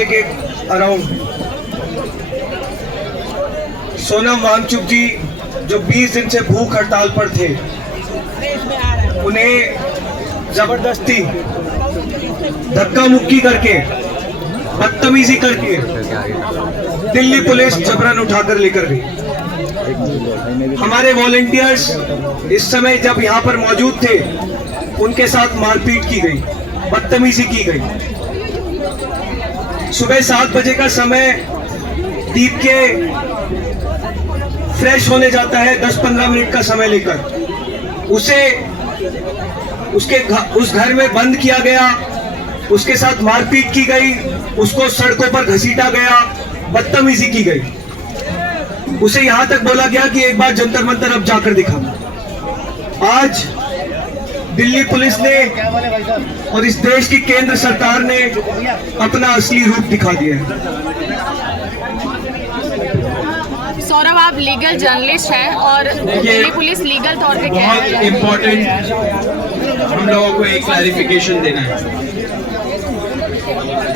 के अराउंड सोनम वांगचुक जी जो 20 दिन से भूख हड़ताल पर थे, उन्हें जबरदस्ती धक्का मुक्की करके, बदतमीजी करके दिल्ली पुलिस जबरन उठाकर लेकर गई। हमारे वॉलंटियर्स इस समय जब यहाँ पर मौजूद थे, उनके साथ मारपीट की गई, बदतमीजी की गई। सुबह 7 बजे का समय दीप के फ्रेश होने जाता है, 10-15 मिनट का समय लेकर उसे उस घर में बंद किया गया, उसके साथ मारपीट की गई, उसको सड़कों पर घसीटा गया, बदतमीजी की गई। उसे यहां तक बोला गया कि एक बार जंतर मंतर अब जाकर दिखा। आज दिल्ली पुलिस ने और इस देश की केंद्र सरकार ने अपना असली रूप दिखा दिया है। सौरभ, आप लीगल जर्नलिस्ट हैं और दिल्ली पुलिस लीगल तौर पे क्या है? बहुत इम्पोर्टेंट हम लोगों को एक क्लैरिफिकेशन देना है।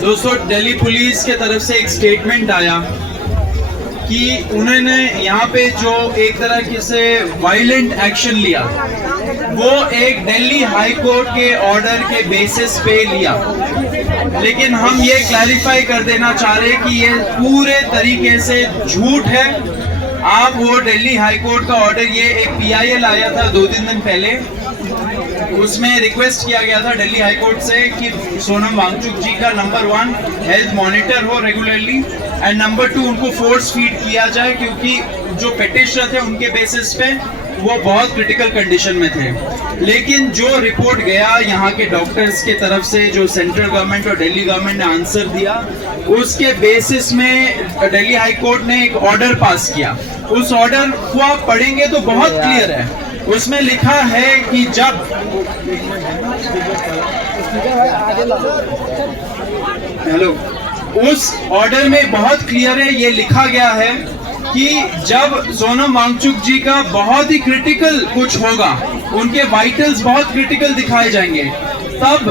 दोस्तों, दिल्ली पुलिस के तरफ से एक स्टेटमेंट आया कि उन्होंने यहाँ पे जो एक तरह से वायलेंट एक्शन लिया, वो एक दिल्ली हाई कोर्ट के ऑर्डर के बेसिस पे लिया। लेकिन हम ये क्लैरिफाई कर देना चाह रहे हैं कि ये पूरे तरीके से झूठ है। आप वो दिल्ली हाई कोर्ट का ऑर्डर, ये एक PIL आया था 2-3 दिन पहले, उसमें रिक्वेस्ट किया गया था दिल्ली हाई कोर्ट से कि सोनम वांगचुक जी का नंबर 1 हेल्थ मॉनिटर हो रेगुलरली, एंड नंबर 2 उनको फोर्स फीड किया जाए, क्योंकि जो पेटिशनर थे उनके बेसिस पे वो बहुत क्रिटिकल कंडीशन में थे। लेकिन जो रिपोर्ट गया यहाँ के डॉक्टर्स के तरफ से, जो सेंट्रल गवर्नमेंट और दिल्ली गवर्नमेंट ने आंसर दिया, उसके बेसिस में दिल्ली हाई कोर्ट ने एक ऑर्डर पास किया। उस ऑर्डर को आप पढ़ेंगे तो बहुत क्लियर है। उसमें लिखा है कि जब उस ऑर्डर में बहुत क्लियर है, ये लिखा गया है कि जब सोनम वांगचुक जी का बहुत ही क्रिटिकल कुछ होगा, उनके वाइटल्स बहुत क्रिटिकल दिखाए जाएंगे, तब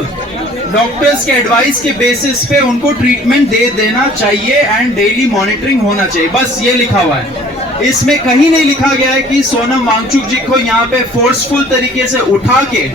डॉक्टर्स के एडवाइस के बेसिस पे उनको ट्रीटमेंट दे देना चाहिए एंड डेली मॉनिटरिंग होना चाहिए। बस ये लिखा हुआ है। इसमें कहीं नहीं लिखा गया है कि सोनम वांगचुक जी को यहाँ पे फोर्सफुल तरीके से उठा के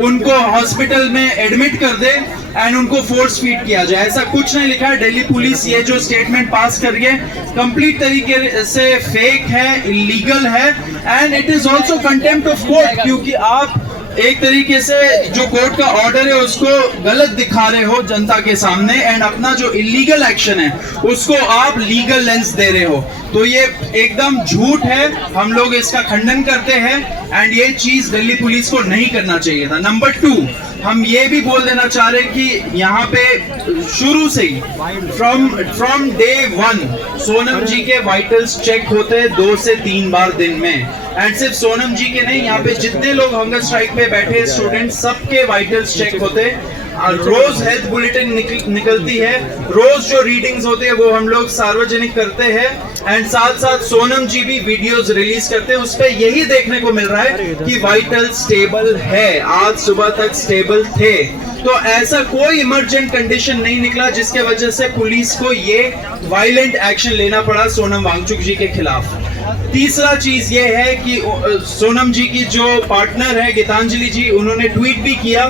उनको हॉस्पिटल में एडमिट कर दे एंड उनको फोर्स फीड किया जाए। ऐसा कुछ नहीं लिखा है। दिल्ली पुलिस ये जो स्टेटमेंट पास कर रही है, कंप्लीट तरीके से फेक है, इलीगल है, and it is also contempt of court, क्योंकि आप एक तरीके से जो कोर्ट का ऑर्डर है उसको गलत दिखा रहे हो जनता के सामने, एंड अपना जो इलीगल एक्शन है उसको आप लीगल लेंस दे रहे हो। तो ये एकदम झूठ है। हम लोग इसका खंडन करते हैं एंड ये चीज दिल्ली पुलिस को नहीं करना चाहिए था। नंबर 2, हम ये भी बोल देना चाह रहे हैं कि यहाँ पे शुरू से ही फ्रॉम डे 1 सोनम जी के वाइटल्स चेक होते हैं 2 से 3 बार दिन में। एंड सिर्फ सोनम जी के नहीं, यहाँ पे जितने लोग हंगर स्ट्राइक पे बैठे स्टूडेंट, सबके वाइटल्स चेक होते हैं। रोज हेल्थ बुलेटिन निकलती है, रोज जो रीडिंग्स होते हैं वो हम लोग सार्वजनिक करते हैं, एंड साथ साथ सोनम जी भी वीडियोस रिलीज करते हैं। उस पे यही देखने को मिल रहा है कि वाइटल स्टेबल है, आज सुबह तक स्टेबल थे। तो ऐसा कोई इमरजेंट कंडीशन नहीं निकला जिसके वजह से पुलिस को ये वायलेंट एक्शन लेना पड़ा सोनम वांगचुक जी के खिलाफ। तीसरा चीज ये है कि सोनम जी की जो पार्टनर है गीतांजलि जी, उन्होंने ट्वीट भी किया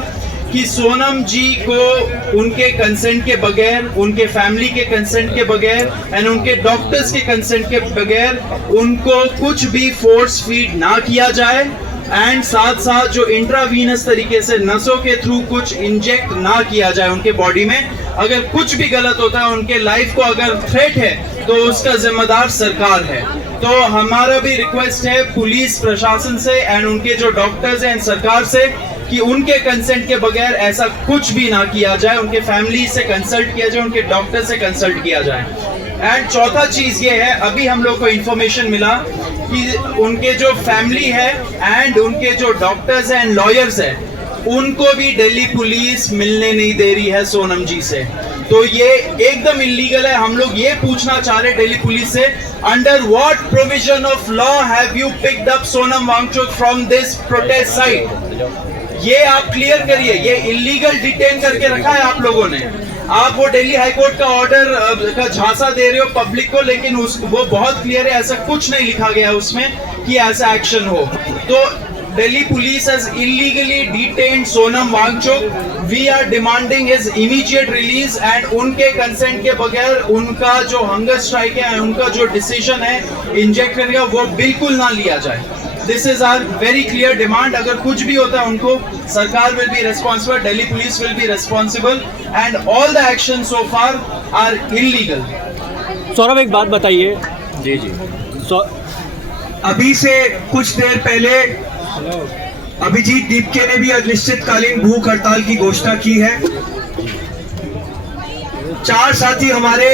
कि सोनम जी को उनके कंसेंट के बगैर, उनके फैमिली के कंसेंट के बगैर एंड उनके डॉक्टर्स के कंसेंट के बगैर उनको कुछ भी फोर्स फीड ना किया जाए, एंड साथ साथ जो इंट्रावीनस तरीके से नसों के थ्रू कुछ इंजेक्ट ना किया जाए उनके बॉडी में। अगर कुछ भी गलत होता है, उनके लाइफ को अगर थ्रेट है, तो उसका जिम्मेदार सरकार है। तो हमारा भी रिक्वेस्ट है पुलिस प्रशासन से एंड उनके जो डॉक्टर्स हैं सरकार से कि उनके कंसेंट के बगैर ऐसा कुछ भी ना किया जाए, उनके फैमिली से कंसल्ट किया जाए, उनके डॉक्टर से कंसल्ट किया जाए। एंड चौथा चीज ये है, अभी हम लोग को इंफॉर्मेशन मिला कि उनके जो फैमिली है एंड उनके जो डॉक्टर्स एंड लॉयर्स है, उनको भी दिल्ली पुलिस मिलने नहीं दे रही है सोनम जी से। तो ये एकदम इलीगल है। हम लोग ये पूछना चाह रहे हैं दिल्ली पुलिस से, under what provision of law have you picked up Sonam Wangchuk from this protest site? ये आप क्लियर करिए। ये इलीगल डिटेन करके रखा है आप लोगों ने। आप वो दिल्ली हाईकोर्ट का ऑर्डर का झांसा दे रहे हो पब्लिक को, लेकिन वो बहुत क्लियर है, ऐसा कुछ नहीं लिखा गया उसमें कि ऐसा एक्शन हो। तो Delhi police has illegally detained Sonam Wangchuk. We are demanding his immediate release and उनके consent के बगैर उनका जो hunger strike है, उनका जो decision है inject करने का, वो बिल्कुल ना लिया जाए। This is our very clear demand. अगर कुछ भी होता है उनको, सरकार will be responsible, Delhi police will be responsible, and all the actions so far are illegal. Saurabh एक बात बताइए। जी अभी से कुछ देर पहले अभिजीत दीपके ने भी अनिश्चितकालीन भूख हड़ताल की घोषणा की है। 4 साथी हमारे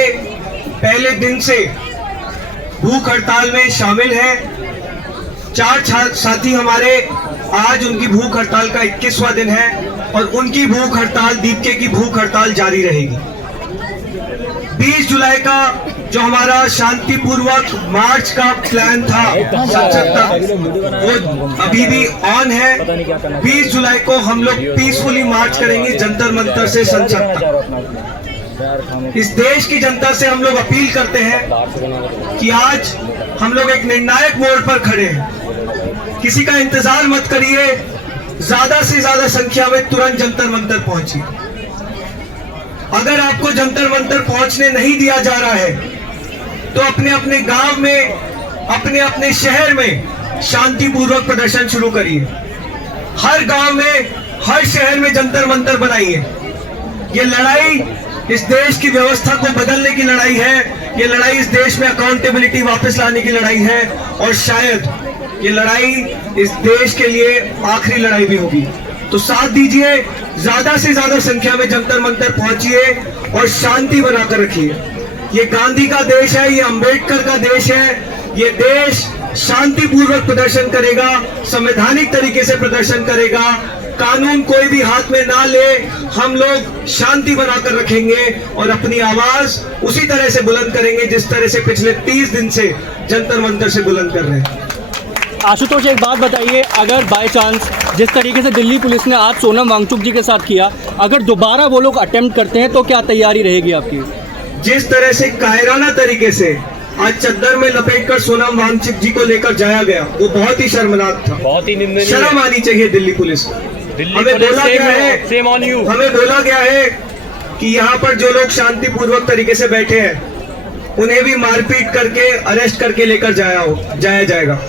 पहले दिन से भूख हड़ताल में शामिल हैं। 4 साथी हमारे आज उनकी भूख हड़ताल का 21वां दिन है और उनकी भूख हड़ताल, दीपके की भूख हड़ताल जारी रहेगी। 20 जुलाई का जो हमारा शांतिपूर्वक मार्च का प्लान था संसद तक, वो अभी भी ऑन है। 20 जुलाई को हम लोग पीसफुली मार्च करेंगे जंतर मंतर से संसद तक। इस देश की जनता से हम लोग अपील करते हैं कि आज हम लोग एक निर्णायक मोड़ पर खड़े हैं। किसी का इंतजार मत करिए, ज्यादा से ज्यादा संख्या में तुरंत जंतर मंतर पहुंचिए। अगर आपको जंतर मंतर पहुंचने नहीं दिया जा रहा है तो अपने अपने गांव में, अपने अपने शहर में शांतिपूर्वक प्रदर्शन शुरू करिए। हर गांव में, हर शहर में जंतर मंतर बनाइए। ये लड़ाई इस देश की व्यवस्था को बदलने की लड़ाई है। ये लड़ाई इस देश में अकाउंटेबिलिटी वापस लाने की लड़ाई है और शायद ये लड़ाई इस देश के लिए आखिरी लड़ाई भी होगी। तो साथ दीजिए, ज्यादा से ज्यादा संख्या में जंतर मंतर पहुंचिए और शांति बनाकर रखिए। ये गांधी का देश है, ये अंबेडकर का देश है। ये देश शांतिपूर्वक प्रदर्शन करेगा, संवैधानिक तरीके से प्रदर्शन करेगा। कानून कोई भी हाथ में ना ले, हम लोग शांति बनाकर रखेंगे और अपनी आवाज उसी तरह से बुलंद करेंगे जिस तरह से पिछले 30 दिन से जंतर मंतर से बुलंद कर रहे हैं। आशुतोष एक बात बताइए, अगर बाय चांस जिस तरीके से दिल्ली पुलिस ने आज सोनम वांगचुक जी के साथ किया, अगर दोबारा वो लोग अटेम्प्ट करते हैं तो क्या तैयारी रहेगी आपकी? जिस तरह से कायराना तरीके से आज चद्दर में लपेटकर सोनम वांगचुक जी को लेकर जाया गया, वो बहुत ही शर्मनाक था, बहुत ही निंदनीय। शर्म आनी चाहिए दिल्ली पुलिस को। हमें बोला गया है कि यहाँ पर जो लोग शांतिपूर्वक तरीके से बैठे हैं उन्हें भी मारपीट करके, अरेस्ट करके लेकर जाया जाएगा।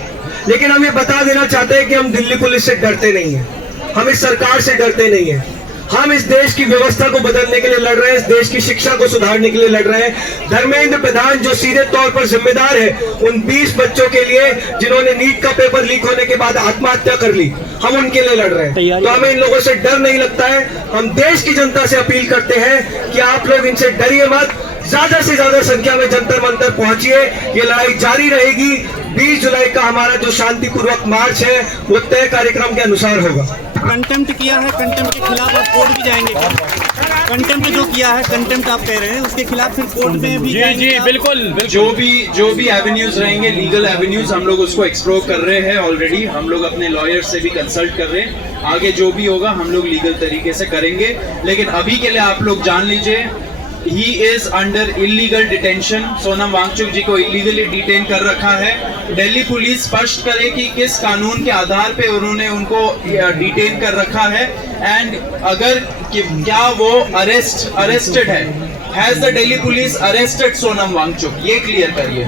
लेकिन हम ये बता देना चाहते हैं कि हम दिल्ली पुलिस से डरते नहीं हैं, हम इस सरकार से डरते नहीं हैं। हम इस देश की व्यवस्था को बदलने के लिए लड़ रहे हैं, इस देश की शिक्षा को सुधारने के लिए लड़ रहे हैं। धर्मेंद्र प्रधान जो सीधे तौर पर जिम्मेदार है उन 20 बच्चों के लिए जिन्होंने नीट का पेपर लीक होने के बाद आत्महत्या कर ली, हम उनके लिए लड़ रहे हैं। तो हमें इन लोगों से डर नहीं लगता है। हम देश की जनता से अपील करते हैं कि आप लोग इनसे डरिए मत, ज्यादा से ज्यादा संख्या में जंतर मंतर पहुंचिए। ये लड़ाई जारी रहेगी। 20 जुलाई का हमारा जो शांतिपूर्वक मार्च है वो तय कार्यक्रम के अनुसार होगा। कंटेम्प्ट किया है, कंटेम्प्ट के खिलाफ आप कोर्ट भी जाएंगे? कंटेम्प्ट जो किया है, कंटेम्प्ट आप कह रहे हैं, उसके खिलाफ फिर कोर्ट में भी जाएंगे? जी बिल्कुल। जो भी एवेन्यूज रहेंगे, लीगल एवेन्यूज, हम लोग उसको एक्सप्लोर कर रहे हैं ऑलरेडी। हम लोग अपने लॉयर से भी कंसल्ट कर रहे हैं। आगे जो भी होगा हम लोग लीगल तरीके से करेंगे। लेकिन अभी के लिए आप लोग जान लीजिए, he is under illegal detention. Sonam Wangchuk ji को इलीगली डिटेन कर रखा है। दिल्ली पुलिस स्पष्ट करे कि किस कानून के आधार पे उन्होंने उनको डिटेन कर रखा है एंड अगर क्या वो अरेस्टेड है। Has the Delhi police arrested Sonam Wangchuk, ये क्लियर करिए।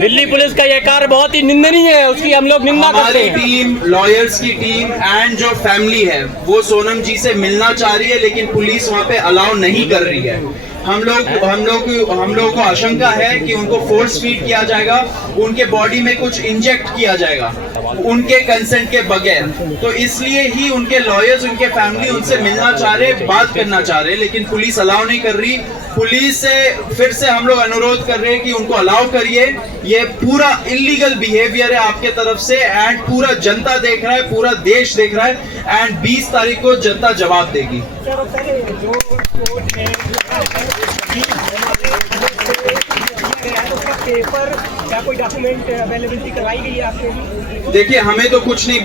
दिल्ली पुलिस का ये कार्य बहुत ही निंदनीय है, उसकी हम लोग निंदा करते हैं। हमारी टीम, लॉयर्स की टीम एंड जो फैमिली है वो सोनम जी से मिलना चाह रही है, लेकिन पुलिस वहाँ पे अलाउ नहीं कर रही है। हम लोग को आशंका है कि उनको फोर्स फीड किया जाएगा, उनके बॉडी में कुछ इंजेक्ट किया जाएगा उनके कंसेंट के बगैर। तो इसलिए ही उनके लॉयर्स, उनके फैमिली उनसे मिलना चाह रहे, बात करना चाह रहे, लेकिन पुलिस अलाउ नहीं कर रही। पुलिस से फिर से हम लोग अनुरोध कर रहे हैं कि उनको अलाउ करिए। ये पूरा इलीगल बिहेवियर है आपके तरफ से एंड पूरा जनता देख रहा है, पूरा देश देख रहा है एंड 20 तारीख को जनता जवाब देगी। पेपर क्या कोई डॉक्यूमेंट अवेलेबिलिटी करवाई गई है आपके? देखिए, हमें तो कुछ नहीं